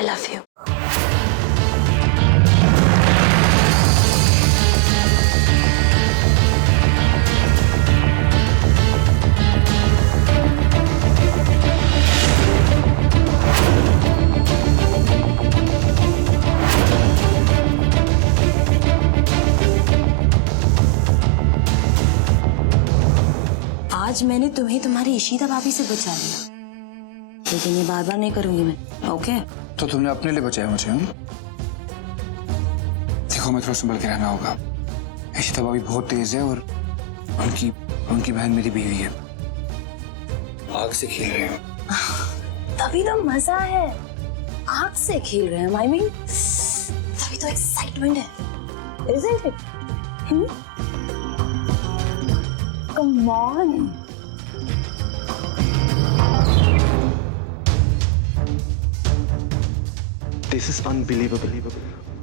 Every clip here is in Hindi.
I love you. आज मैंने तुम्हें तुम्हारी इशिता भाभी से बचा लिया, लेकिन ये बार बार नहीं करूंगी मैं, ओके? तो तुमने अपने लिए बचाया मुझे? देखो, मैं थोड़ा संभल के रहना होगा। इशिता भाभी बहुत तेज है और उनकी बहन मेरी बीवी है। आग से खेल रहे हो। तभी तो मजा है, आग से खेल रहे हैं। आई मीन तभी तो एक्साइटमेंट है, isn't it? Come on. This is unbelievable.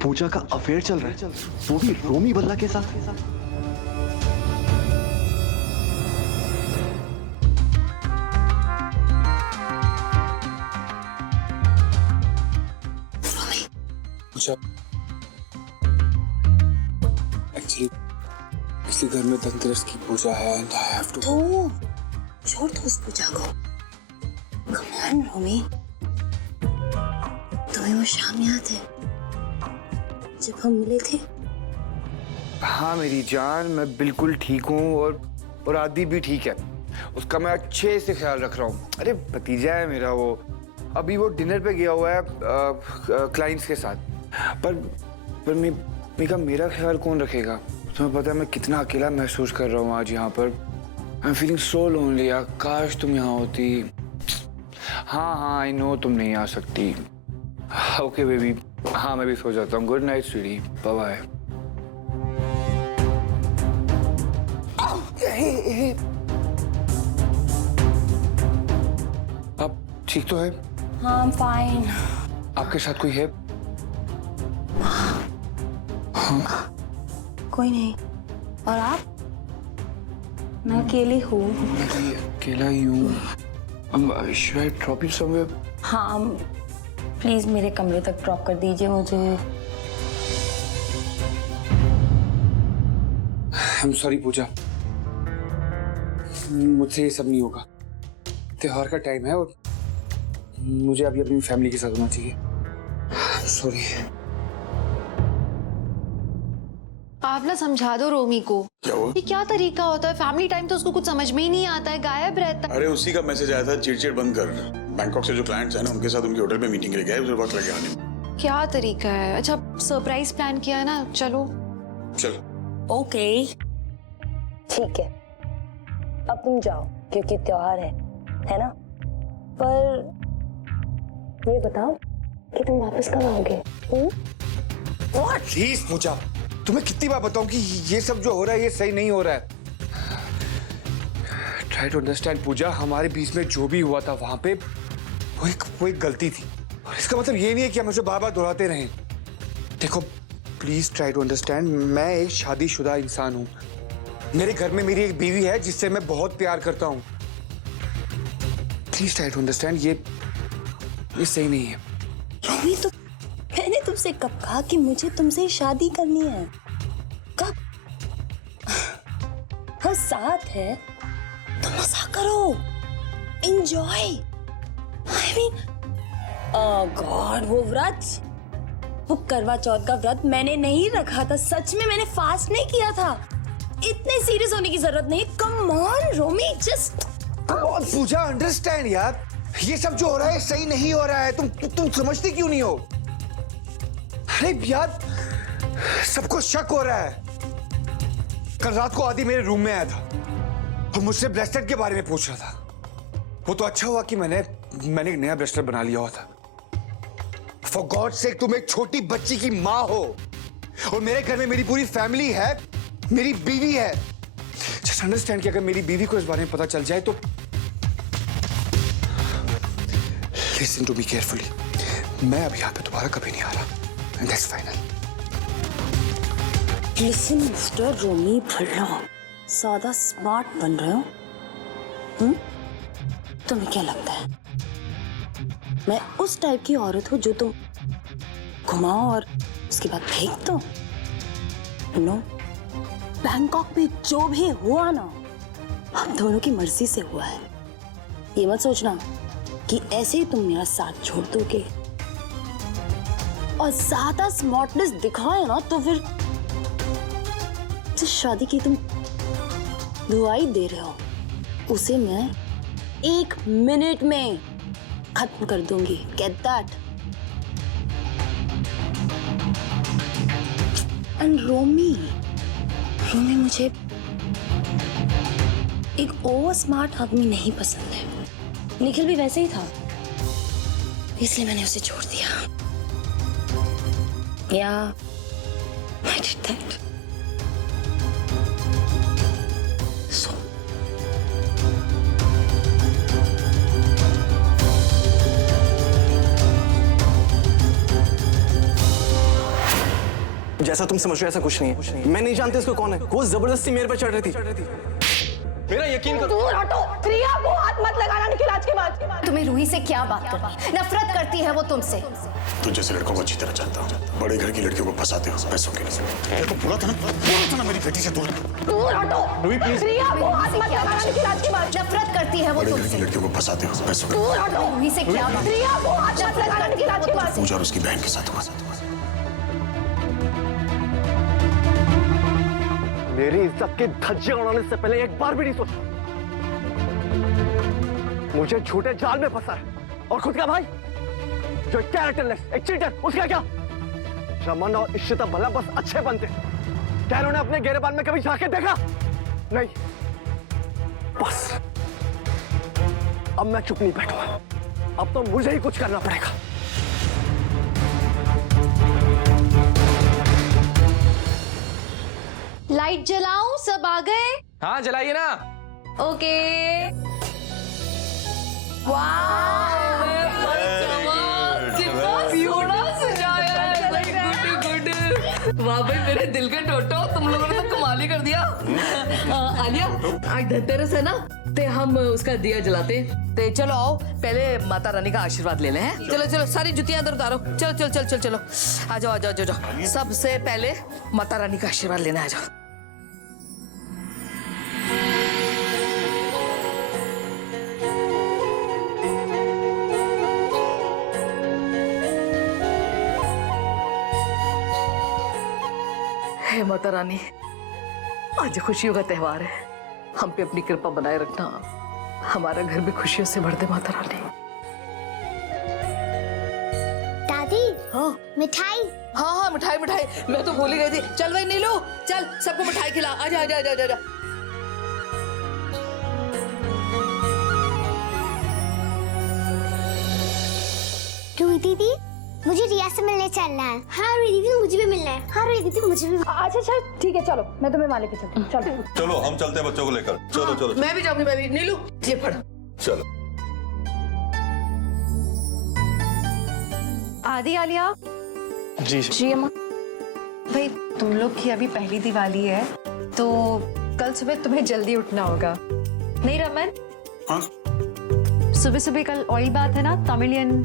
पूजा का अफेयर चल रहा है, वो भी रोमी बल्ला के साथ। पूजा, एक्चुअली इसलिए घर में धनतेरस की पूजा है एंड आई हैव टू। ओह, छोड़ दो उस पूजा को। Come on, रोमी। तुम्हें वो शाम याद है जब हम मिले थे? हाँ मेरी जान, मैं बिल्कुल ठीक हूँ और आदि भी ठीक है। उसका मैं अच्छे से ख्याल रख रहा हूँ। अरे भतीजा है मेरा वो, अभी वो डिनर पे गया हुआ है क्लाइंट्स के साथ। पर मीका, मेरा ख्याल कौन रखेगा? तुम्हें पता है मैं कितना अकेला महसूस कर रहा हूँ आज यहाँ पर। I am feeling so lonely यार, काश तुम यहाँ होती। हाँ, आई नो तुम नहीं आ सकती। ओके बेबी, हाँ मैं भी सो जाता हूँ। Good night sweetie, bye bye. आप ठीक तो है? हाँ, I'm fine। आपके साथ कोई है? कोई नहीं। और आप? मैं अकेली हूँ। मैं भी अकेला ही हूँ। Should I drop you somewhere? हाँ, प्लीज मेरे कमरे तक ड्रॉप कर दीजिए मुझे। I'm sorry पूजा, मुझसे ये सब नहीं होगा। त्योहार का टाइम है और मुझे अभी अपनी फैमिली के साथ होना चाहिए। सॉरी। आप ना समझा दो रोमी को। क्या हुआ? ये क्या तरीका होता है? फैमिली टाइम तो उसको कुछ समझ में ही नहीं आता है, गायब रहता है। अरे उसी का मैसेज आया था, चिड़चिड़ बंद कर। बैंकॉक से जो क्लाइंट्स हैं ना, उनके साथ उनके होटल पे मीटिंग के लिए गए, वक्त लगे आने में। क्या तरीका है? अच्छा, सरप्राइज प्लान किया है ना, चलो। चल ओके, ठीक है, अब तुम जाओ क्योंकि त्योहार है ना? पर ये बताओ कि तुम वापस कब आओगे? प्लीज पूजा, तुम्हें कितनी बार बताऊं कि ये सब जो हो रहा है ये सही नहीं हो रहा है। ट्राई टू अंडरस्टैंड पूजा, हमारे बीच में जो भी हुआ था वहां पे वो एक गलती थी। और इसका मतलब ये नहीं है कि हम उसे बार बार दोहराते रहें। देखो प्लीज ट्राई टू अंडरस्टैंड, मैं एक शादीशुदा इंसान हूँ। मेरे घर में मेरी एक बीवी है जिससे मैं बहुत प्यार करता हूँ। प्लीज ट्राई टू अंडरस्टैंड, ये सही नहीं है। रोमी, तो मैंने तुमसे कब कहा कि मुझे तुमसे शादी करनी है? कब? हम साथ है तो मजा करो, enjoy. I mean, oh God, वो व्रत, वो करवा चौथ का व्रत मैंने नहीं रखा था। सच में मैंने फास्ट नहीं किया था। इतने सीरियस होने की जरूरत नहीं। Come on Romi, just Pooja understand यार, ये सब जो हो रहा है सही नहीं हो रहा है। तुम समझती क्यों नहीं हो? अरे यार, सबको शक हो रहा है। कल रात को आदि मेरे रूम में आया था और मुझसे ब्रेसलेट के बारे में पूछ रहा था। वो तो अच्छा हुआ कि मैंने एक नया ब्रेसलेट बना लिया हुआ था। फॉर गॉड सेक, तुम एक छोटी बच्ची की माँ हो और मेरे घर में मेरी पूरी फैमिली है, मेरी बीवी है। जस्ट अंडरस्टैंड कि अगर मेरी बीवी को इस बारे में पता चल जाए तो लिसन टू मी केयरफुली, मैं अब यहाँ पे दोबारा कभी नहीं आ रहा। And that's final. Listen mister Romi Bhalla, ज्यादा स्मार्ट बन रहे हो? तुम्हें क्या लगता है मैं उस टाइप की औरत हूँ जो तुम घुमाओ और उसके बाद फेंक दो। नो, बैंकॉक में जो भी हुआ ना, हम दोनों की मर्जी से हुआ है। ये मत सोचना कि ऐसे ही तुम मेरा साथ छोड़ दोगे और ज्यादा स्मार्टनेस दिखाए ना तो फिर जिस शादी की तुम दुआई दे रहे हो उसे मैं 1 मिनट में खत्म कर दूंगी। Get that? एंड रोमी मुझे एक ओवर स्मार्ट आदमी नहीं पसंद है। निखिल भी वैसे ही था, इसलिए मैंने उसे छोड़ दिया। या I did that. So. जैसा तुम समझ रहे हो ऐसा कुछ नहीं है। मैं नहीं जानती उसको कौन है। वो जबरदस्ती मेरे पर चढ़ रही थी। मेरा यकीन करो। दूर हटो, प्रिया को हाथ मत लगाना निखिल आज के बाद। तुम्हें रूही से क्या बात करनी? नफरत करती है वो तुमसे। तू जैसे लड़कों को अच्छी तरह जानता हूँ, बड़े घर की लड़कियों को फंसाते हो पैसों के लिए। तेरे को बुरा था ना मेरी बेटी से दूर हटो। रूही प्लीज। प्रिया को हाथ मत लगाना निखिल आज के बाद। नफरत करती है वो बड़े घर तुमसे। की लड़कियों को फंसाते हो पैसों के लिए। दूर हटो। रूही से क्या बात? प्रिया को हाथ मत लगाना निखिल आज के बाद। पूजा और उसकी बहन के साथ हुआ। मेरी इज्जत के धज्जे उड़ाने से पहले एक बार भी नहीं सोचा। मुझे झूठे जाल में फंसा है और खुद का भाई जो कैरेक्टरलेस, एक चीटर, उसका क्या? रमन और इशिता भला बस अच्छे बनते, क्या उन्होंने अपने गिरेबान में कभी झांके देखा? नहीं। बस अब मैं चुप नहीं बैठूंगा। अब तो मुझे ही कुछ करना पड़ेगा। लाइट जलाऊं? सब आ गए? हाँ जलाइए ना। ओके। वाह भाई मेरे दिल के टोटो, तुम लोगों ने तो कमाल ही कर दिया। आलिया आज धनतेरस है ना, ते हम उसका दिया जलाते। ते चलो आओ पहले माता रानी का आशीर्वाद ले ले हैं। चलो चलो सारी जुतियां इधर उतारो। चलो चलो चलो चलो चलो आ जाओ आ जाओ जाओ। सबसे पहले माता रानी का आशीर्वाद लेना, आ जाओ। हे माता रानी, आज खुशियों का त्योहार है, हम पे अपनी कृपा बनाए रखना। हमारा घर भी खुशियों से भर दे माता रानी। दादी, हाँ मिठाई। हाँ हाँ मिठाई मिठाई, मैं तो भूल ही गई थी। चल भाई नीलू, चल सबको मिठाई खिला। आजा आजा आजा आजा। रूही दीदी, मुझे रिया से मिलने चलना है। हाँ रूही दीदी, मुझे भी मिलना है। हाँ रूही दीदी, मुझे भी। अच्छा अच्छा ठीक है, चलो मैं तुम्हें वहां लेके चलती हूँ। चलो चलो हम चलते हैं बच्चों को लेकर। चलो चलो मैं भी जाऊंगी। मैं भी। नीलू ये पढ़। चलो। आदि, आलिया। जी अम्मा। भाई तुम लोग की अभी पहली दिवाली है तो कल सुबह तुम्हें जल्दी उठना होगा, नहीं रमन? हाँ सुबह सुबह कल ऑयल बात है ना, तमिलियन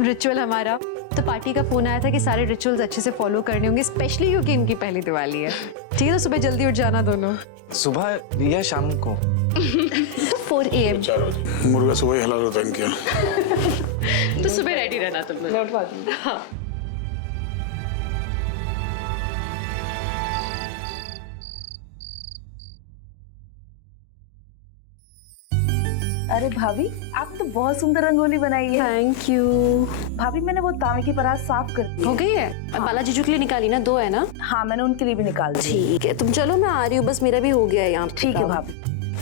रिचुअल हमारा। तो पार्टी का फोन आया था कि सारे रिचुअल्स अच्छे से फॉलो करने होंगे, स्पेशली क्योंकि इनकी पहली दिवाली है। ठीक है, तो सुबह जल्दी उठ जाना दोनों। सुबह या शाम को? 4 AM। 4 बजे मुर्गा सुबह ही हलाल होता है इनके। तो सुबह रेडी रहना तुम लोग। मैं उठवा दूंगी। हाँ। अरे भाभी, आपने तो बहुत सुंदर रंगोली बनाई है। थैंक यू भाभी, मैंने वो तांबे की परात साफ कर दी। हो गई है? अब बालाजी जी के लिए निकाली ना, 2 है ना? हाँ मैंने उनके लिए भी निकाल दी। ठीक है, तुम चलो मैं आ रही हूँ, बस मेरा भी हो गया है यहाँ। ठीक है भाभी।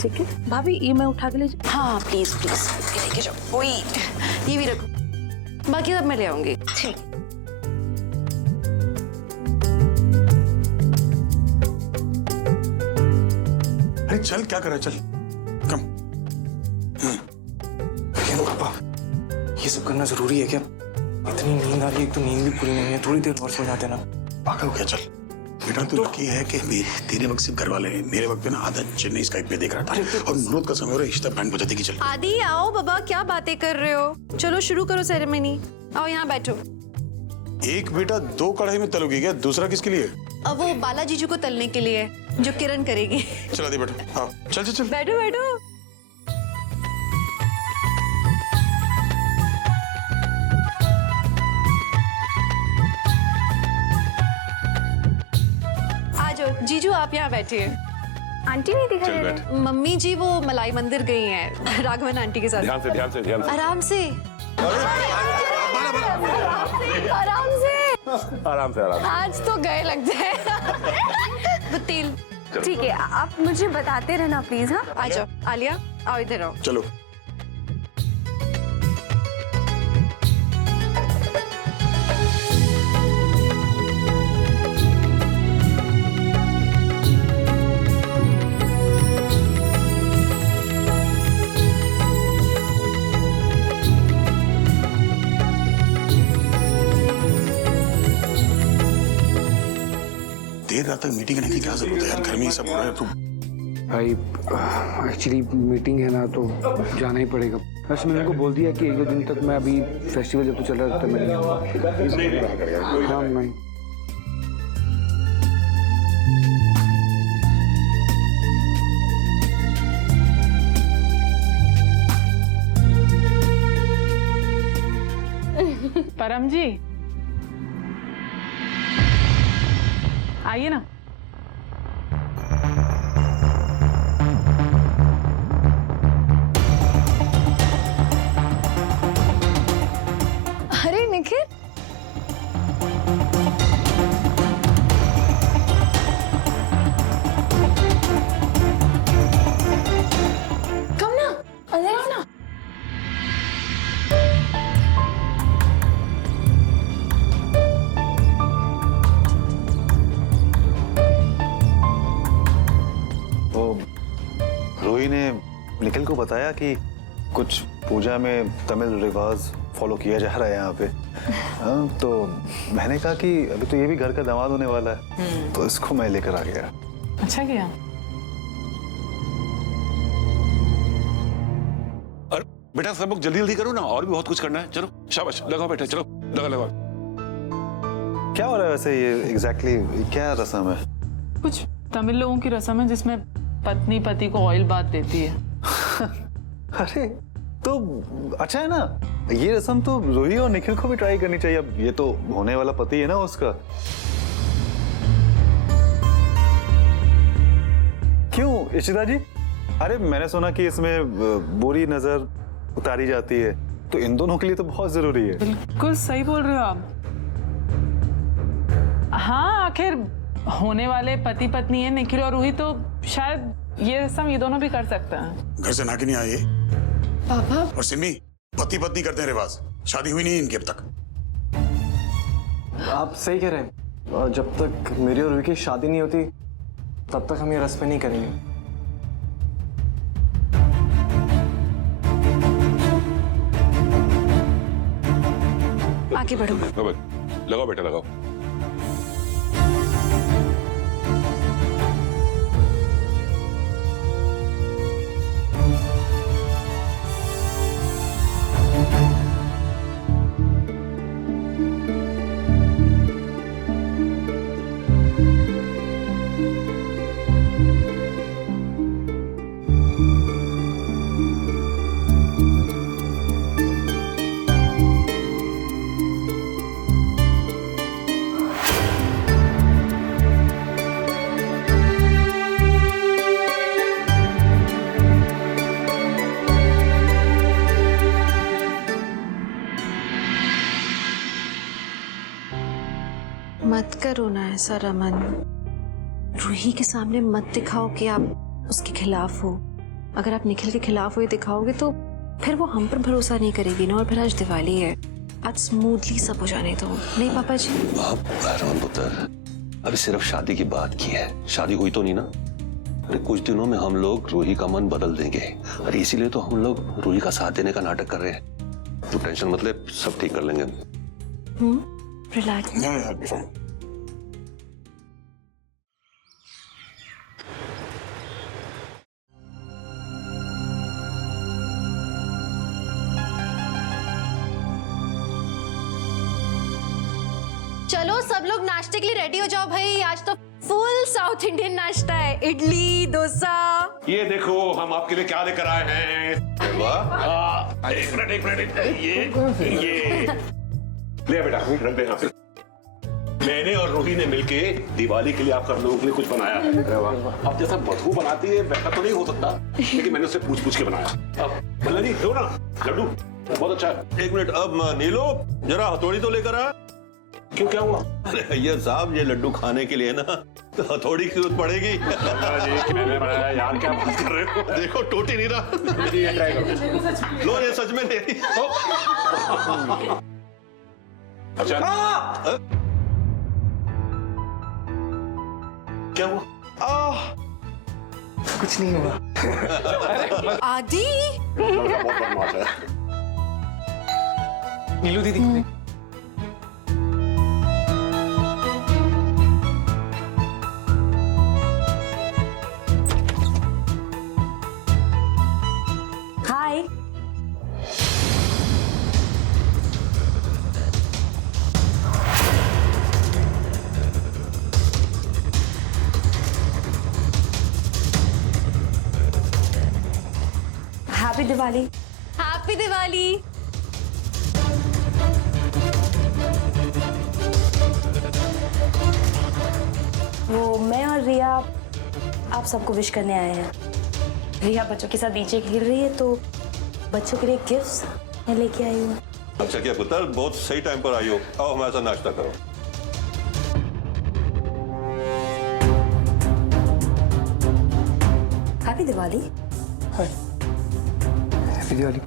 ठीक है भाभी, ये मैं उठा के ले जाऊँ? हाँ प्लीज प्लीज, लेके जाओ। ओए ये भी रखो, बाकी सब मैं ले आऊंगी। ठीक। अरे चल, क्या कर रहा है? चल कम। पापा ये सब करना जरूरी है क्या? इतनी नींद आ रही है, एक तो नींद भी पूरी नहीं है। थोड़ी देर और सो जाते ना। पागल हो गया? चल बेटा, तू लकी है कि तेरे वक्त सिर्फ घर वाले हैं। मेरे वक्त पे ना आधा चेन्नई स्काइप पे देख रहा था और मुहूर्त का समय हो रहा है, इश्ता बैंड बजाते की। चल आदि आओ बाबा, क्या बातें कर रहे हो? चलो शुरू करो सेरेमनी। आओ यहाँ बैठो। एक बेटा 2 कढ़ाई में तलोगी क्या? दूसरा किसके लिए? अब वो बाला जीजू को तलने के लिए, जो किरण करेगी। चला दे बेटा, हाँ चल चल चल। बैठो बैठो। आ जाओ जीजू, आप यहाँ बैठिए। आंटी नहीं दिखाई दे रही। मम्मी जी वो मलाई मंदिर गई हैं राघवन आंटी के साथ। ध्यान से ध्यान से ध्यान से आराम से। आराम से। आराम से आराम से। आज तो गए लगते हैं। वो तेल। ठीक है, आप मुझे बताते रहना प्लीज। हाँ आ जाओ आलिया, आओ इधर आओ। चलो। देर रात तक मीटिंग करने की क्या जरूरत है यार? घर में ही सब हो रहा है। तू भाई एक्चुअली मीटिंग है ना, तो जाना ही पड़ेगा। वैसे मैंने उनको बोल दिया कि 1-2 दिन तक मैं अभी फेस्टिवल जब तो चल रहा था मैं नहीं आऊँगा। हाँ मैं परम जी आइए ना। अरे निखिल, कम ना, अंदर आओ ना। रोही ने निखिल को बताया कि कुछ पूजा में तमिल रिवाज फॉलो किया जा रहा है यहाँ पे। हाँ, तो मैंने कहा कि अभी तो ये भी घर का दामाद होने वाला है, तो इसको मैं लेकर आ गया। अच्छा किया। और बेटा सब लोग जल्दी जल्दी करो ना, और भी बहुत कुछ करना है। चलो शाबाश, लगाओ बेटा, चलो लगा लगाओ। क्या हो रहा है वैसे? ये एग्जैक्टली क्या रस्म है? कुछ तमिल लोगों की रस्म है जिसमें पत्नी पति को ऑयल बाथ देती है। अरे तो अच्छा है ना, ये रस्म तो रूही और निखिल को भी ट्राई करनी चाहिए। अब ये तो होने वाला पति है ना उसका। क्यों इशिता जी? अरे मैंने सुना कि इसमें बुरी नजर उतारी जाती है, तो इन दोनों के लिए तो बहुत जरूरी है। बिल्कुल सही बोल रहे हो आप। हाँ, आखिर होने वाले पति पत्नी है निखिल और रूही, तो शायद ये रस्म ये दोनों भी कर सकते हैं। घर से ना कि नहीं आए पापा। और सिमी, पति पत्नी करते हैं रिवाज, शादी हुई नहीं इनकी अब तक। आप सही कह रहे हैं, और जब तक मेरी और रूही की शादी नहीं होती तब तक हम ये रस्में नहीं करेंगे। आगे बढ़ो। लगाओ बेटा लगाओ। मत करो ना ऐसा रमन। रूही के सामने मत दिखाओ कि आप उसके खिलाफ हो। अगर आप निखिल के खिलाफ हुए दिखाओगे तो फिर वो हम पर भरोसा नहीं करेगी ना। और फिर आज दिवाली है, आज स्मूथली सब हो जाने दो। नहीं पापा जी? रमन पुत्र, अभी सिर्फ शादी की बात की है, शादी हुई तो नहीं ना। अरे कुछ दिनों में हम लोग रूही का मन बदल देंगे, और इसीलिए तो हम लोग रूही का साथ देने का नाटक कर रहे हैं। तो टेंशन मत ले, सब ठीक कर लेंगे। रिलैक्स। चलो सब लोग नाश्ते के लिए रेडी हो जाओ भाई, आज तो फुल साउथ इंडियन नाश्ता है, इडली डोसा। ये देखो हम आपके लिए क्या लेकर आए हैं। वाह, एक मिनट ये ले बेटा, रख दे यहाँ पे। मैंने और रूही ने मिलके दिवाली के लिए आप सब लोगों के लिए कुछ बनाया है। अब जैसा बदबू बनाती है वैसा तो नहीं हो सकता, लेकिन मैंने उससे पूछ के बनाया। अब भला जी दो ना लड्डू, बहुत अच्छा है। एक मिनट, अब नीलो जरा हथौड़ी तो लेकर आ। क्यों, क्या हुआ? अरे भैया साहब, ये लड्डू खाने के लिए ना तो हथौड़ी की जरूरत पड़ेगी। जी मैंने बनाया यार, क्या बात कर रहे हो? देखो टूट ही नहीं रहा। ये ट्राई करो। लो ये सच में दे। अच्छा क्या हुआ? कुछ नहीं हुआ। आदि बहुत बदमाश है। नीलू दीदी, हाय। हैप्पी दिवाली। हैप्पी दिवाली। वो मैं और रिया आप सबको विश करने आए हैं। रिया बच्चों के साथ नीचे खेल रही है तो बच्चों के लिए गिफ्ट्स मैं लेके आई हूँ। अच्छा क्या पुत्र, बहुत सही टाइम पर आई हो। आओ हमारे साथ नाश्ता करो। Happy Diwali. Happy Diwali.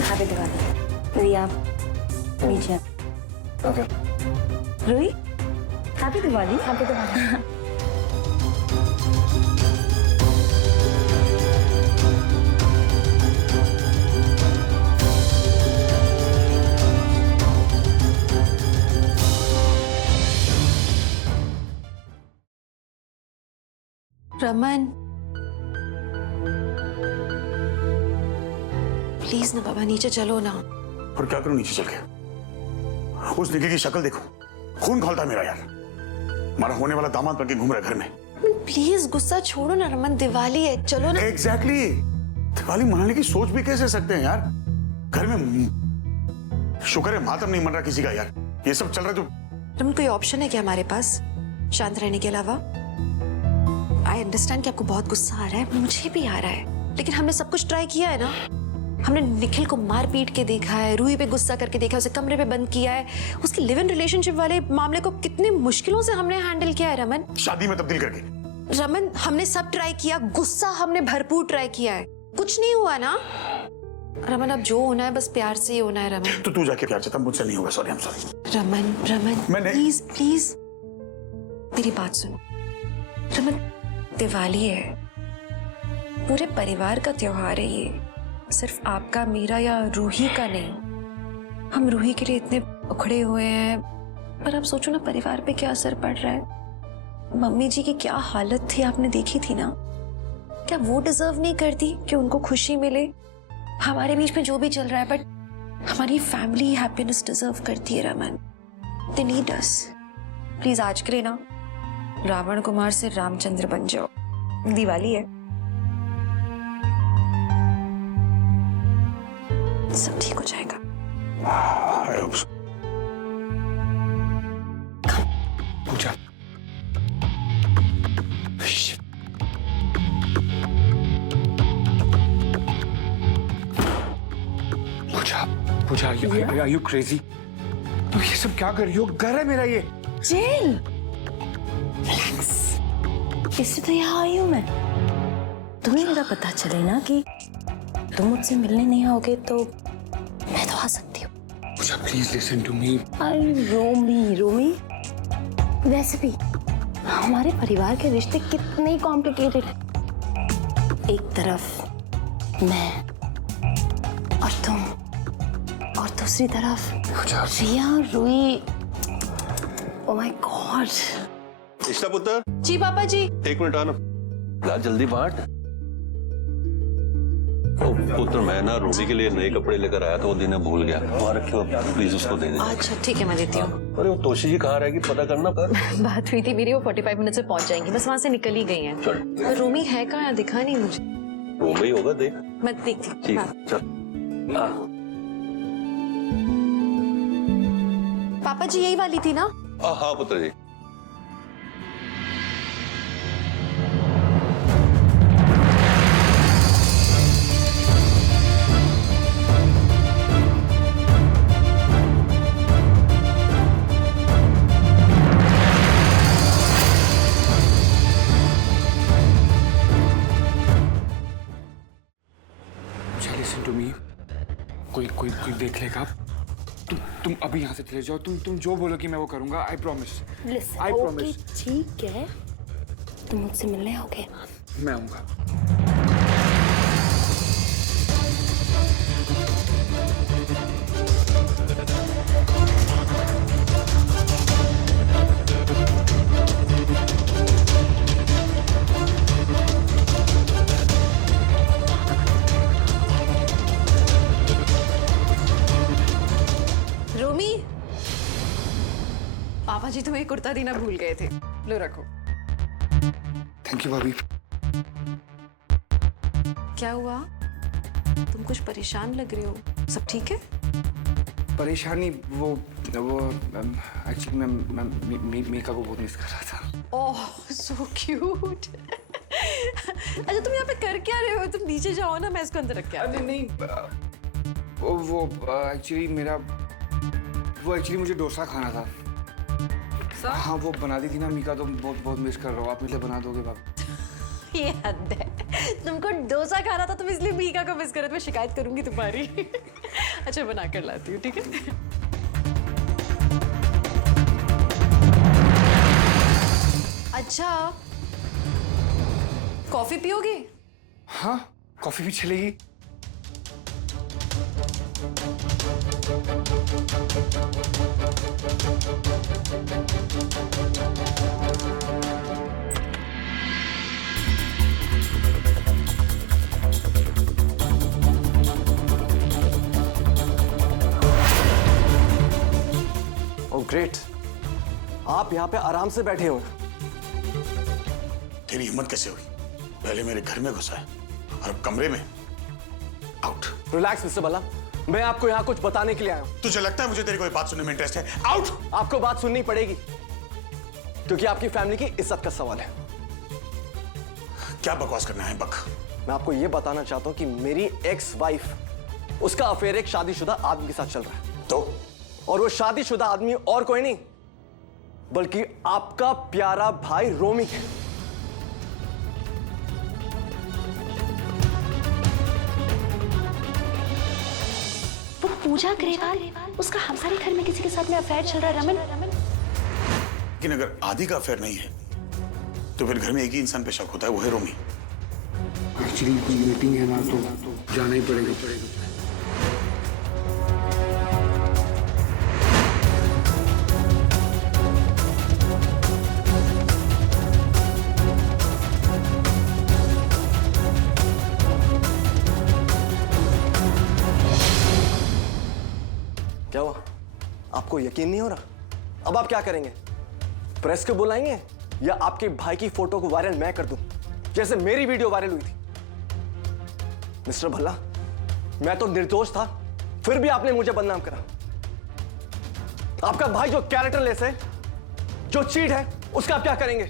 Happy Diwali. Riya नीचे। Okay. Ruhi happy Diwali. Happy Diwali. Raman please ना बाबा, नीचे चलो ना। और क्या करूं नीचे चल के? उस निकी की शक्ल देखो, खून खौलता है मेरा यार। हमारा होने वाला दामाद बनके घूम रहा है घर में। प्लीज गुस्सा छोड़ो ना रमन, दिवाली है, चलो ना। एग्जैक्टली दिवाली मनाने की सोच भी कैसे सकते हैं यार? घर में शुक्र है मातम नहीं मन रहा किसी का यार। ये सब चल रहा है तो रमन कोई ऑप्शन है क्या हमारे पास शांत रहने के अलावा? आई अंडरस्टैंड कि आपको बहुत गुस्सा आ रहा है, मुझे भी आ रहा है, लेकिन हमने सब कुछ ट्राई किया है ना। हमने निखिल को मार पीट के देखा है, रूही पे गुस्सा करके देखा है, उसे कमरे पे बंद किया है, उसकी लिव इन रिलेशनशिप वाले मामले को कितनी मुश्किलों से हमने हैंडल किया है रमन। शादी में तब्दील करके। रमन हमने सब ट्राई किया, गुस्सा हमने भरपूर ट्राई किया है, कुछ नहीं हुआ ना। रमन अब जो होना है बस प्यार से ही होना है रमन। तो तू जाके प्यार चाहता, मुझसे नहीं होगा। Sorry, I am sorry. Raman Raman मैंने- प्लीज प्लीज मेरी बात सुनो। रमन दिवाली है, पूरे परिवार का त्योहार है ये, सिर्फ आपका मेरा या रूही का नहीं। हम रूही के लिए इतने उखड़े हुए हैं, पर आप सोचो ना परिवार पे क्या असर पड़ रहा है। मम्मी जी की क्या हालत थी आपने देखी थी ना। क्या वो डिजर्व नहीं करती कि उनको खुशी मिले? हमारे बीच में जो भी चल रहा है, बट हमारी फैमिली हैप्पीनेस डिजर्व करती है Raman. They need us. Please आज के लिए ना रावण कुमार से रामचंद्र बन जाओ, दिवाली है। सब ठीक हो जाएगा। I hope so. Pooja. Pooja, are you crazy? तुम ये सब क्या कर रही हो? घर है मेरा ये। Chill, relax. इससे तो यहाँ आई हूँ मैं। तुम्हें मेरा पता चले ना कि तुम मुझसे मिलने नहीं आओगे तो मैं तो आ सकती हूँ। पूजा प्लीज लिसन टू मी। आई रोमी, वैसे भी हमारे परिवार के रिश्ते कितने कॉम्प्लिकेटेड हैं। एक तरफ मैं और तुम, और दूसरी तरफ रिया और रूही। Oh my god. इष्टा पुत्र, जी पापा जी। 1 मिनट आना। ला जल्दी बांट। ओ पुत्र, मैं ना रूही के लिए नए कपड़े लेकर आया था, वो देना भूल गया। वहाँ रखियो, प्लीज उसको दे दे। अच्छा ठीक है, मैं देती हूँ। अरे वो तोशी जी कहाँ रहेगी, पता करना पर। बात हुई थी मेरी, वो 45 मिनट से पहुंच जाएंगी, बस वहाँ से निकल ही गई हैं। चल। पर रोमी है कहाँ, दिखा नहीं मुझे। वो ही होगा, देख। मैं देखती हूँ। ठीक हाँ। है, चल। पापा जी यही वाली थी ना? हाँ पुत्र जी। लिसन टू मी, कोई देख लेगा। तुम अभी यहाँ से चले जाओ। तुम जो बोलोगी मैं वो करूँगा। I promise. I promise. ठीक है, तुम मुझसे मिलने आओगे? मैं आऊँगा। रोमी, पापा जी तुम्हें कुर्ता देना भूल गए थे, लो रखो। थैंक यू भाभी। क्या हुआ, तुम कुछ परेशान लग रहे हो, सब ठीक है? परेशानी वो एक्चुअली मैं मीका को बहुत मिस कर रहा था। ओह सो क्यूट। अच्छा तुम यहाँ पे कर क्या रहे हो? तुम नीचे जाओ ना, मैं इसको अंदर रख के आती हूँ। नहीं, वो एक्चुअली मुझे डोसा खाना था। हाँ वो बना दी थी ना मीका, तो बहुत मिस कर रहा हूँ। आप मुझे बना दोगे बाबू? ये हद है, तुमको डोसा खाना था तुम इसलिए मीका को मिस कर रहे थे। मैं शिकायत करूंगी तुम्हारी। अच्छा बना कर लाती हूँ, ठीक है? अच्छा कॉफी पियोगे? हाँ कॉफी भी चलेगी। ओह ग्रेट, आप यहाँ पे आराम से बैठे हो। तेरी हिम्मत कैसे हुई? पहले मेरे घर में घुसा है और अब कमरे में। आउट। रिलैक्स मिस्टर भल्ला, मैं आपको यहाँ कुछ बताने के लिए आया हूँ। तुझे लगता है मुझे तेरी कोई बात सुनने में इंटरेस्ट है? आउट। आपको बात सुननी पड़ेगी क्योंकि आपकी फैमिली की इज्जत का सवाल है। क्या बकवास करना है बक? मैं आपको ये बताना चाहता हूँ कि मेरी एक्स वाइफ, उसका अफेयर एक शादीशुदा आदमी के साथ चल रहा है। तो और वो शादीशुदा आदमी और कोई नहीं बल्कि आपका प्यारा भाई रोमी है। वो पूजा ग्रेवाल, उसका हमारे घर में किसी के साथ में अफेयर चल रहा है रमन। लेकिन अगर आदि का अफेयर नहीं है तो फिर घर में एक ही इंसान पे शक होता है, वो है रोमी। एक्चुअली मीटिंग है ना, तो जाना ही पड़ेगा। क्या हुआ, आपको यकीन नहीं हो रहा? अब आप क्या करेंगे? प्रेस को बुलाएंगे या आपके भाई की फोटो को वायरल मैं कर दूं, जैसे मेरी वीडियो वायरल हुई थी? मिस्टर भल्ला, मैं तो निर्दोष था, फिर भी आपने मुझे बदनाम करा। आपका भाई जो कैरेक्टरलेस है, जो चीट है, उसका आप क्या करेंगे?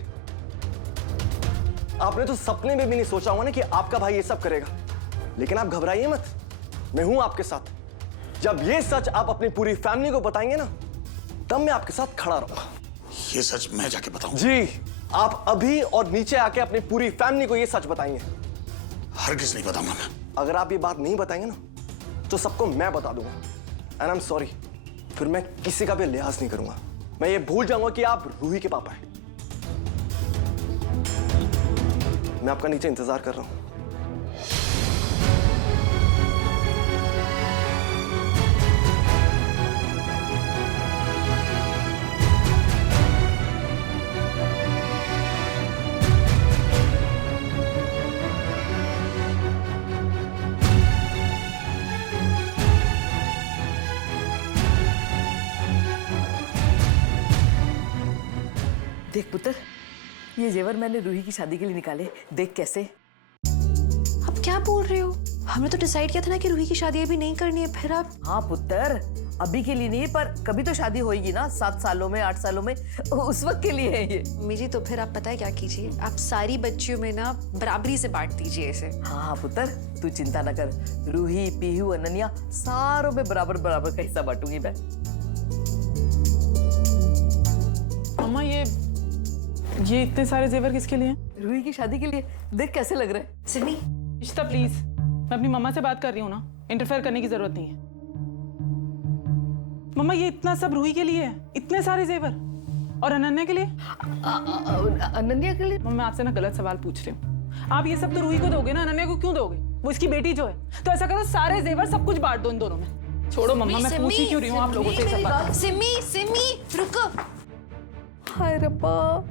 आपने तो सपने में भी नहीं सोचा होगा ना कि आपका भाई ये सब करेगा। लेकिन आप घबराइए मत, मैं हूं आपके साथ। जब ये सच आप अपनी पूरी फैमिली को बताएंगे ना, तब मैं आपके साथ खड़ा रहूंगा। ये सच मैं जाके बताऊं? जी, आप अभी और नीचे आके अपनी पूरी फैमिली को ये सच बताएंगे। हरगिज़ नहीं बताऊंगा मैं। अगर आप ये बात नहीं बताएंगे ना, तो सबको मैं बता दूंगा। एंड आई एम सॉरी, फिर मैं किसी का भी लिहाज नहीं करूंगा। मैं ये भूल जाऊंगा कि आप रूही के पापा हैं। मैं आपका नीचे इंतजार कर रहा हूं। देख पुत्र, ये जेवर मैंने रूही की शादी के लिए निकाले, देख कैसे। आप क्या बोल रहे हो? हमने तो डिसाइड किया था ना कि रूही की शादी अभी नहीं करनी है, फिर आप। हाँ पुत्र, अभी के लिए नहीं, पर कभी तो शादी होगी ना, 7 सालों में, 8 सालों में, उस वक्त के लिए है ये। मम्मी जी तो फिर आप पता है क्या कीजिए, आप सारी बच्चियों में ना बराबरी से बांट दीजिए इसे। हाँ हाँ पुत्र, तू चिंता न कर, रूही, पीहू, अनन्या सारों में बराबर बराबर का हिस्सा बांटूंगी मैं। मम्मा ये इतने सारे जेवर किसके लिए? रूही की शादी के लिए, देख कैसे लग रहा है। सिमी, इश्ता प्लीज, मैं अपनी मम्मा से बात कर रही हूँ ना, इंटरफेयर करने की जरूरत नहीं है। मम्मा ये इतना सब रूही के लिए है, इतने सारे जेवर, और अनन्या के लिए? अनन्या के लिए? मम्मा मैं आपसे ना गलत सवाल पूछ रही हूँ। आप ये सब तो रूही को दोगे ना, अनन्या को क्यों दोगे? वो इसकी बेटी जो है। तो ऐसा करो, सारे जेवर सब कुछ बांट दो इन दोनों में। छोड़ो मम्मा, मैं पूछ ही क्यों रही हूँ आप लोगों से सब बात। सिमी रुको। हाय रब्बा,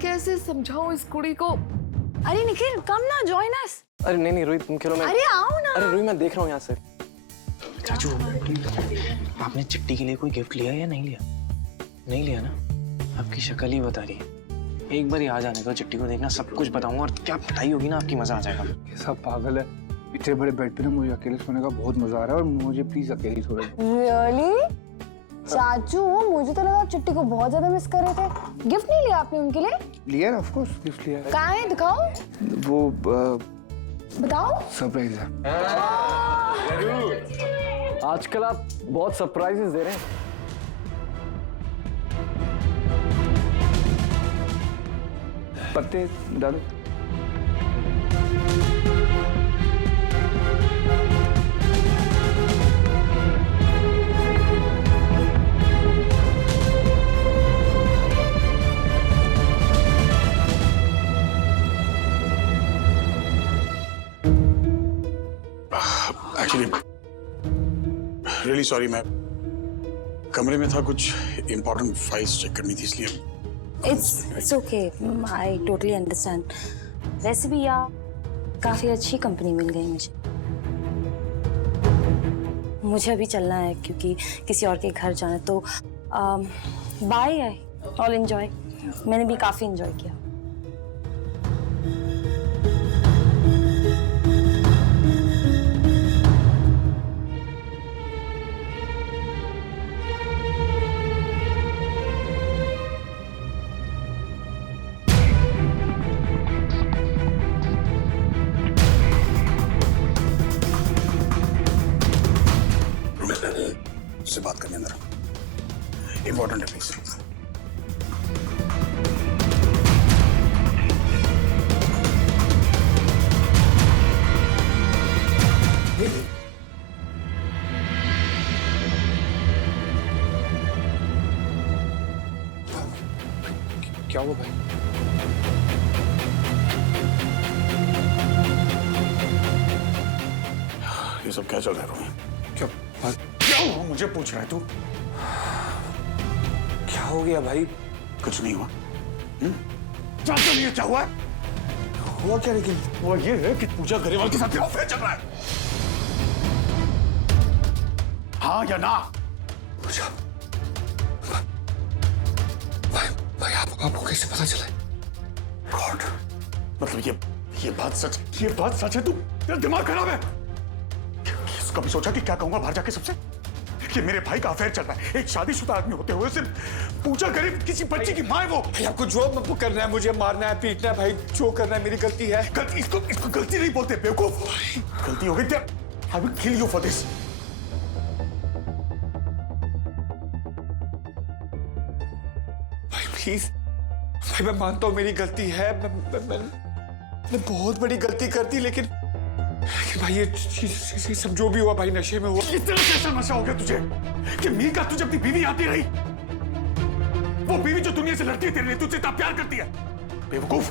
कैसे समझाऊं इस कुड़ी को। अरे निखिल कम ना, जॉइन अस। अरे नहीं रोहित, तुम खेलो। मैं अरे आओ ना। अरे रोहित, मैं देख रहा हूँ यहाँ से। चाचू, आपने चिट्टी के लिए कोई गिफ्ट लिया या नहीं लिया? नहीं लिया ना? आपकी शक्ल ही बता रही है। एक बार ही आ जाने दो, चिट्टी को देखना, सब कुछ बताऊंगा, और क्या पिटाई होगी ना आपकी, मजा आ जाएगा। ये सब पागल है, इतने बड़े बेड पे ना मुझे अकेले सोने का बहुत मजा आ रहा है, और मुझे प्लीज अकेले सोने दो। रियली? चाचू मुझे तो लगा चिट्टी को बहुत ज्यादा मिस कर रहे थे। गिफ्ट नहीं लिया आपने उनके लिए? लिया ना, ऑफ कोर्स गिफ्ट लिया है। कहाँ है, दिखाओ। वो बताओ। सरप्राइज है। आजकल आप बहुत सरप्राइजेस दे रहे हैं। पत्ते डालो। एक्चुअली रियली सॉरी, मैं कमरे में था, कुछ इंपॉर्टेंट फाइल्स चेक करनी थी, इसलिए। It's okay, I totally understand. वैसे भी यार काफी अच्छी कंपनी मिल गई मुझे अभी चलना है क्योंकि किसी और के घर जाना है, तो बाय, आई ऑल एंजॉय। मैंने भी काफी एंजॉय किया। से बात करने अंदर इंपॉर्टेंट है, प्लीज। क्या हुआ भाई? ये सब क्या चल रहा है रोहित? क्या क्या हुआ, मुझे पूछ रहा है तू? क्या हो गया भाई? कुछ नहीं हुआ। जानता नहीं है क्या हुआ? हुआ क्या? लेकिन वो ये है कि पूजा गरेवाल के साथ तेरा अफेयर चल रहा है। हाँ या ना? पूजा, भाई आपको कैसे पता चला? गॉड, मतलब ये बात सच है? तू, तेरा दिमाग खराब है? कभी सोचा कि क्या कहूंगा बाहर जाके सबसे? कि मेरे भाई का अफेयर चल रहा है, एक शादीशुदा आदमी होते हुए सिर्फ पूजा गरीब किसी बच्ची की माँ है वो। आपको जो करना है, मुझे मारना है, पीटना है, भाई जो करना है मेरी गलती है। इसको गलती नहीं बोलते बेवकूफ। गलती हो गई क्या? I will kill you for this. भाई प्लीज, भाई मैं मानता हूँ मेरी गलती है, मैं बहुत बड़ी गलती कर दी, लेकिन भाई ये सब जो भी हुआ भाई नशे में हुआ। इस तरह कैसा नशा हो गया तुझे कि मीका तुझे अपनी बीवी आती रही? वो बीवी जो दुनिया से लड़ती है तेरे लिए, तुझसे इतना प्यार करती है। बेवकूफ,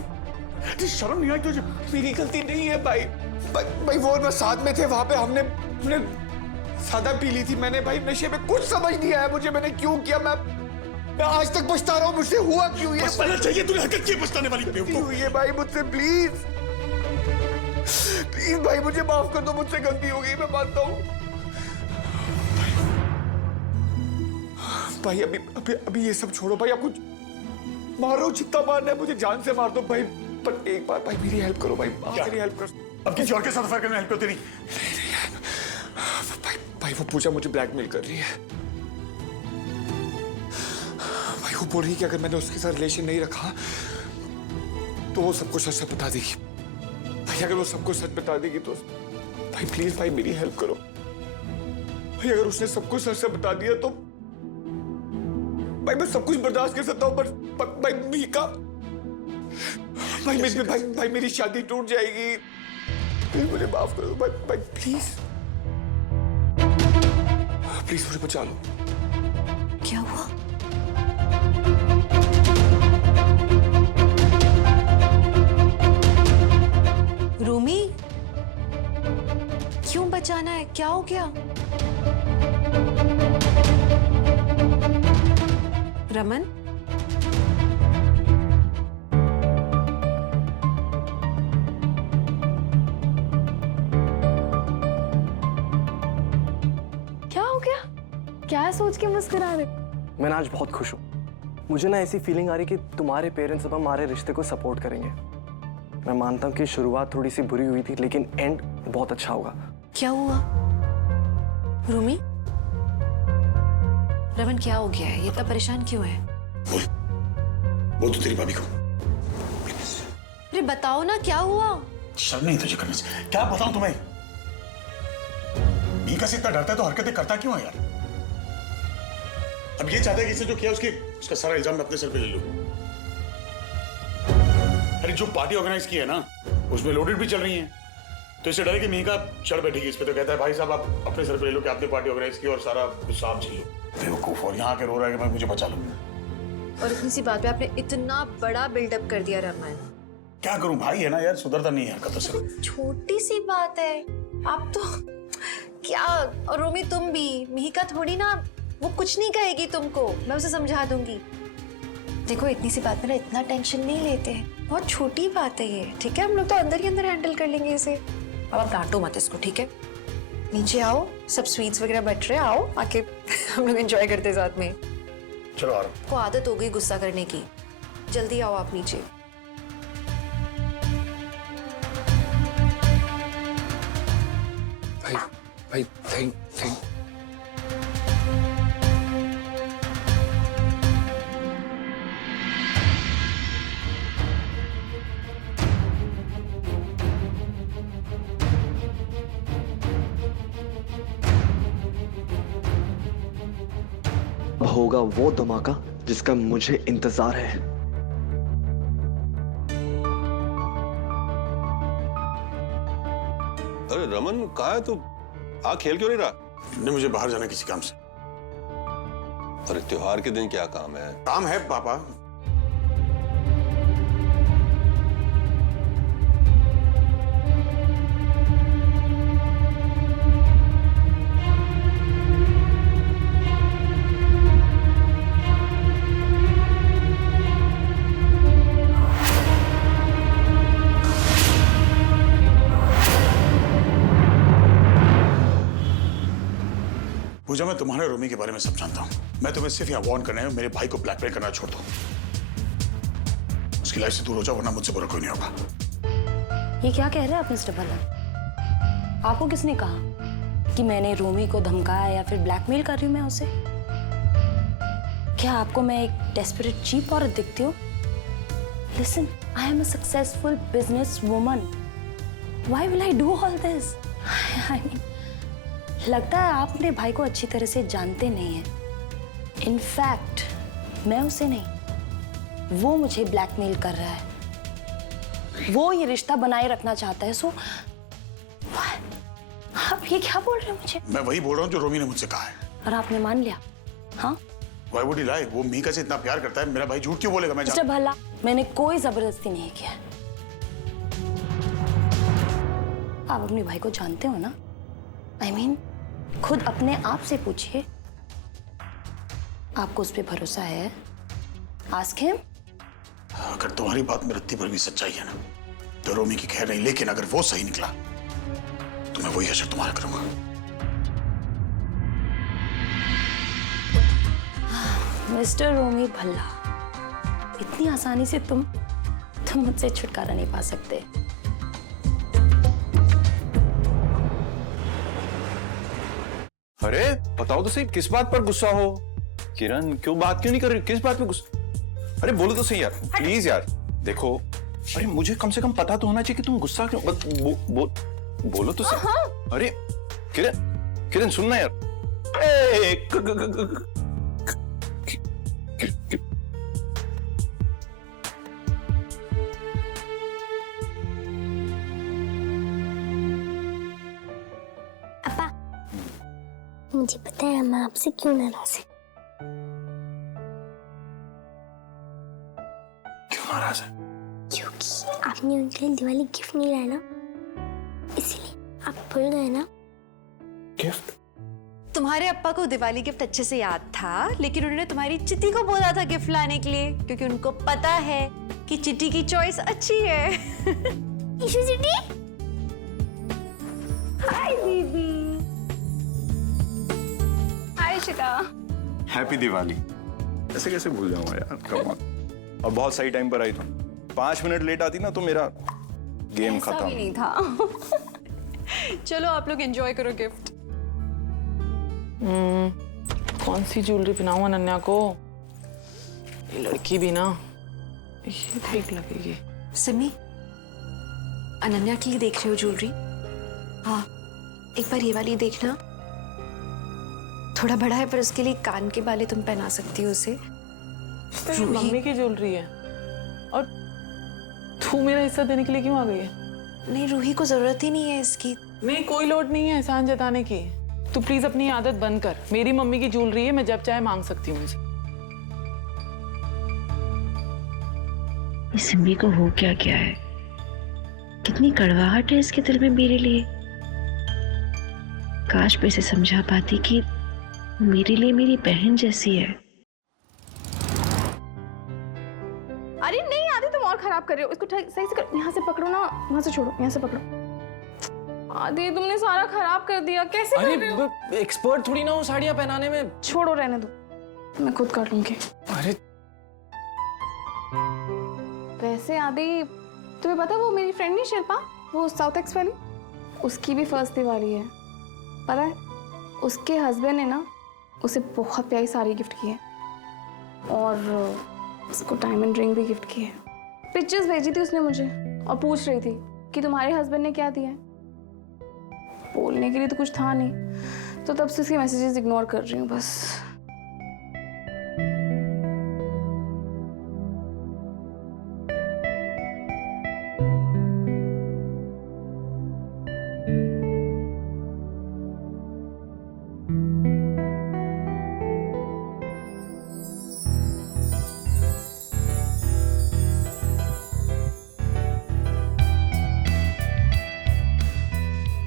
शर्म नहीं आई तुझे? मेरी गलती नहीं है भाई। भाई वो ना साथ में थे, वहां पे हमने सादा पी ली थी मैंने। भाई नशे में कुछ समझ नहीं आया मुझे, मैंने क्यों किया। मैं आज तक पछता रहा हूँ, मुझसे हुआ क्यों ये? पछताना चाहिए, तूने हरकत की पछताने वाली। बेवकूफ हुई है भाई मुझसे, प्लीज भाई मुझे माफ कर दो, मुझसे गलती हो गई, मैं मानता हूँ। भाई अभी ये सब छोड़ो भाई, आप कुछ मारो जितना मारना है मुझे, जान से मार दो भाई, पर एक बार भाई मेरी हेल्प करो भाई, मेरी हेल्प कर। अब किसी और के साथ अफेयर करने हेल्प क्यों तेरी? भाई भाई वो पूजा मुझे ब्लैकमेल कर रही है भाई, वो बोल रही है कि अगर मैंने उसके साथ रिलेशन नहीं रखा तो वो सबको सच सच बता देगी भाई, अगर वो सबको सच बता देगी तो भाई प्लीज भाई मेरी हेल्प करो भाई, अगर उसने सबको सच सच बता दिया तो भाई मैं सब कुछ बर्दाश्त कर सकता हूँ, पर भाई मीका भाई मेरी शादी टूट जाएगी, प्लीज मुझे माफ कर दो भाई प्लीज प्लीज मुझे बचा लो। क्या हुआ? रूमी, क्यों बचाना है? क्या हो गया? रमन, क्या हो गया? क्या सोच के मुस्कुरा रहे? मैं आज बहुत खुश हूँ। मुझे ना ऐसी फीलिंग आ रही कि तुम्हारे पेरेंट्स अब हमारे रिश्ते को सपोर्ट करेंगे। मैं मानता हूँ कि शुरुआत थोड़ी सी बुरी हुई थी, लेकिन एंड बहुत अच्छा होगा। क्या हुआ? रूमी, रमन क्या हो गया है? ये इतना परेशान क्यों है? बोल तू तेरी भाभी को। अरे बताओ ना क्या हुआ? शर्म नहीं तुझे करने से? क्या बताऊं तुम्हें? मीका से इतना डरता है तो हरकतें करता क्यों है यार? अब ये चाहता है कि इसने जो किया उसका सारा इल्जाम मैं अपने सर पे ले लूं। अरे जो पार्टी ऑर्गेनाइज की है ना, उसमें लोडेड भी चल रही है, तो इसे डर है कि मीका चढ़ बैठेगी इस पे, तो कहता है भाई साहब आप अपने सर पे ले लो कि आपने पार्टी ऑर्गेनाइज की और सारा गुस्सा आप झेलो। बेवकूफ, और यहाँ आके रो रहा है कि मैं मुझे बचा लो। और इतनी सी बात पे आपने इतना बड़ा बिल्डअप कर दिया रमन। क्या करूं, भाई है ना यार, सुधरता नहीं है हरकतों से। छोटी सी बात है, आप तो क्या। और रोमी तुम भी, मिहिका थोड़ी ना, वो कुछ नहीं कहेगी तुमको, मैं उसे समझा दूंगी। देखो इतनी सी बात में ना इतना टेंशन नहीं लेते, बहुत छोटी बात है ये, ठीक है? हम लोग तो अंदर ही अंदर हैंडल कर लेंगे इसे। अब आप डांटो मत इसको, ठीक है? नीचे आओ, सब स्वीट्स वगैरह बट रहे, आओ आके हम लोग एंजॉय करते साथ में। चलो आ रहा। को आदत हो गई गुस्सा करने की, जल्दी आओ आप नीचे। भाई थैंक होगा वो धमाका जिसका मुझे इंतजार है। अरे रमन कहाँ है तू? खेल क्यों नहीं रहा? नहीं, मुझे बाहर जाना किसी काम से। अरे त्योहार के दिन क्या काम है? काम है पापा। पूजा, मैं तुम्हारे रोमी के बारे में सब जानता हूँ। मैं तुम्हें सिर्फ यहाँ वार्न करने मेरे भाई को ब्लैकमेल करना छोड़ दो। उसकी लाइफ से दूर हो जाओ, वरना मुझसे बुरा कोई नहीं होगा। ये क्या कह रहे हैं आप मिस्टर भल्ला? आपको किसने कहा कि मैंने रोमी को धमकाया या फिर ब्लैकमेल कर रही हूँ मैं उसे? क्या आपको मैं एक डेस्परेट चीप औरत दिखती हूँ? Listen, I am a successful business woman. Why will I do all this? I mean, लगता है आप अपने भाई को अच्छी तरह से जानते नहीं हैं। इनफैक्ट मैं उसे नहीं, वो मुझे ब्लैकमेल कर रहा है। वो ये रिश्ता बनाए रखना चाहता है। सो आप ये क्या बोल रहे हैं मुझे? मैं वही बोल रहा हूँ जो रोमी ने मुझसे कहा है। और आपने मान लिया? हाँ, Why would he lie? वो मीका से इतना प्यार करता है, मेरा भाई झूठ क्यों बोलेगा? मैं मिस्टर भल्ला, मैंने कोई जबरदस्ती नहीं किया। आप अपने भाई को जानते हो ना? I mean, खुद अपने आप से पूछिए, आपको उस पर भरोसा है? Ask him. अगर तुम्हारी बात में रत्ती भर भी सच्चाई है ना, तो रोमी की खैर नहीं, लेकिन अगर वो सही निकला तो मैं वही हशर तुम्हारा करूंगा। मिस्टर रोमी भल्ला, इतनी आसानी से तुम मुझसे छुटकारा नहीं पा सकते। अरे बताओ तो सही, किस बात पर गुस्सा हो? किरण क्यों नहीं कर रही? किस बात पे गुस्सा? अरे बोलो तो सही यार, प्लीज यार। देखो, अरे मुझे कम से कम पता तो होना चाहिए कि तुम गुस्सा क्यों। बोलो तो सही। अरे किरण सुनना यार। अपा, मुझे पता है मैं आपसे क्यों नाराज है। क्यों नाराज है? क्योंकि आपने उनके लिए दिवाली गिफ्ट नहीं लाया ना, इसीलिए आप भूल गए ना। गिफ्ट? तुम्हारे अप्पा को दिवाली गिफ्ट अच्छे से याद था, लेकिन उन्होंने तुम्हारी चिट्टी को बोला था गिफ्ट लाने के लिए, क्योंकि उनको पता है कि चिट्टी की चॉइस अच्छी है। ईशू चिट्टी, हाय दीदी। हाय शिका। हैप्पी दिवाली। ऐसे कैसे भूल जाऊंगा यार, कम ऑन। और बहुत सही टाइम पर आई तुम। 5 मिनट लेट आती ना तो मेरा गेम खत्म। नहीं था। चलो आप लोग एंजॉय करो गिफ्ट। कौन सी ज्वेलरी पहनाऊं अनन्या को? ये लड़की भी ना, ये ठीक लगेगी। सिमी, अनन्या के लिए देख रही हो ज्वेलरी? हाँ, एक बार ये वाली देखना। थोड़ा बड़ा है पर उसके लिए कान के बाले तुम पहना सकती हो उसे। तो मम्मी की ज्वेलरी है और तू मेरा हिस्सा देने के लिए क्यों आ गई है? नहीं, रूही को जरूरत ही नहीं है इसकी। नहीं, कोई लोड नहीं है एहसान जताने की। तू प्लीज अपनी आदत बंद कर। मेरी मम्मी की ज्वेलरी है, मैं जब चाहे मांग सकती हूँ उनसे। इस सिम्मी को हो क्या क्या है? कितनी कड़वाहट है इसके दिल में मेरे लिए। काश मैं इसे समझा पाती कि मेरे लिए मेरी बहन जैसी है। अरे नहीं आदि, तुम और खराब कर रहे हो इसको। सही से कर, यहाँ से पकड़ो ना, वहां से छोड़ो, यहाँ से पकड़ो। आदि तुमने सारा खराब कर दिया, कैसे कर रहे हो? एक्सपर्ट थोड़ी ना हो साड़ियाँ पहनाने में। छोड़ो, रहने दो, मैं खुद कर लूंगी। अरे वैसे आदि तुम्हें पता है वो मेरी फ्रेंड नहीं शिल्पा, वो साउथ एक्स वाली, उसकी भी फर्स्ट दिवाली है। पता है उसके हस्बैंड ने ना उसे बहुत प्यारी साड़ी गिफ्ट की है और उसको डायमंड रिंग भी गिफ्ट की है। पिक्चर्स भेजी थी उसने मुझे और पूछ रही थी कि तुम्हारे हस्बैंड ने क्या दिया है। बोलने के लिए तो कुछ था नहीं, तो तब से उसके मैसेजेस इग्नोर कर रही हूँ बस।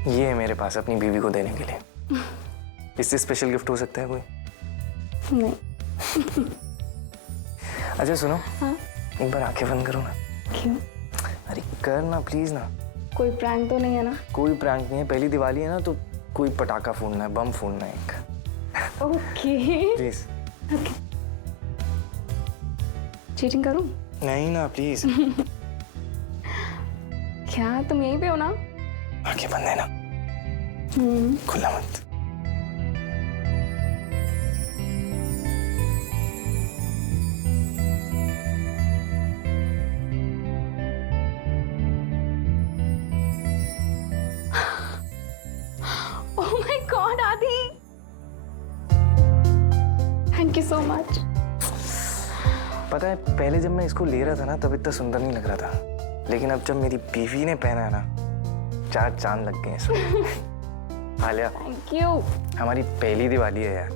ये है मेरे पास अपनी बीवी को देने के लिए। इससे स्पेशल गिफ्ट हो सकता है कोई? नहीं। अच्छा सुनो, हाँ? एक बार आंखें बंद करो ना। क्यों? अरे कर ना प्लीज ना। कोई प्रैंक तो नहीं है ना? कोई प्रैंक नहीं है, पहली दिवाली है ना, तो कोई पटाखा फोड़ना है, बम फोड़ना है एक। Okay please. चीटिंग करूं? नहीं ना प्लीज। क्या तुम यहीं पे हो ना? आंखें बंद है ना, खुला मत। ओह माय गॉड आदि, थैंक यू सो मच। पता है पहले जब मैं इसको ले रहा था ना तब इतना सुंदर नहीं लग रहा था, लेकिन अब जब मेरी बीवी ने पहना है ना, 4 चांद लग गए इसमें। Alia, thank you. हमारी पहली दिवाली है यार,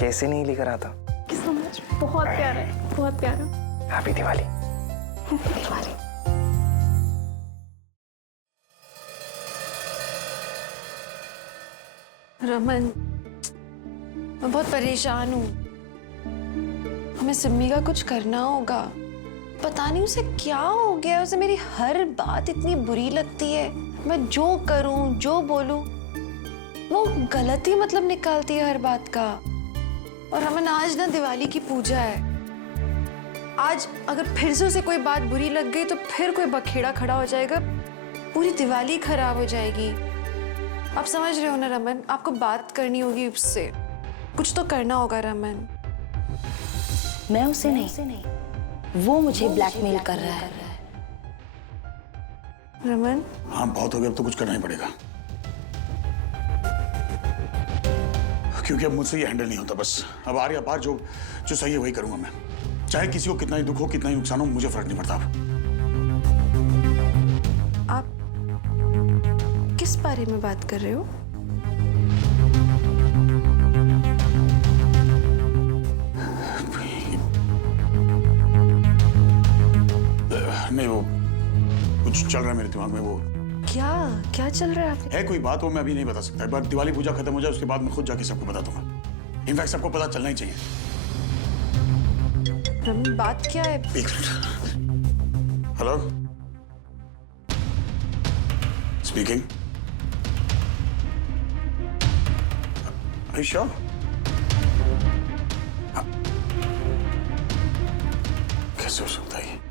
कैसे नहीं लेकर आता? सो मच, बहुत प्यारा है, बहुत प्यारा। हैप्पी दिवाली। हैप्पी दिवाली। रमन, मैं बहुत परेशान हूँ। हमें सिम्मी का कुछ करना होगा। पता नहीं उसे क्या हो गया, उसे मेरी हर बात इतनी बुरी लगती है। मैं जो करूं, जो बोलूं, वो गलत ही मतलब निकालती है हर बात का। और रमन, आज ना दिवाली की पूजा है। आज अगर फिर से उसे कोई बात बुरी लग गई तो फिर कोई बखेड़ा खड़ा हो जाएगा, पूरी दिवाली खराब हो जाएगी। आप समझ रहे हो ना रमन, आपको बात करनी होगी उससे, कुछ तो करना होगा रमन। मैं उसे नहीं, वो मुझे ब्लैकमेल कर रहा है। रमन, हाँ बहुत हो गया, अब तो कुछ करना ही पड़ेगा, क्योंकि अब मुझसे ये हैंडल नहीं होता। बस अब आर्या पार जो सही है वही करूंगा मैं, चाहे किसी को कितना ही दुख हो, कितना ही नुकसान हो, मुझे फर्क नहीं पड़ता। आप किस बारे में बात कर रहे हो? नहीं, वो कुछ चल रहा है मेरे दिमाग में। वो क्या चल रहा है आपके? है कोई बात, वो मैं अभी नहीं बता सकता। एक बार दिवाली पूजा खत्म हो जाए उसके बाद मैं खुद जाके सबको बता दूंगा। इनफैक्ट सबको पता चलना ही चाहिए। रमन, बात क्या है? एक मिनट। Hello, speaking. श्योर? कैसे हो सकता है?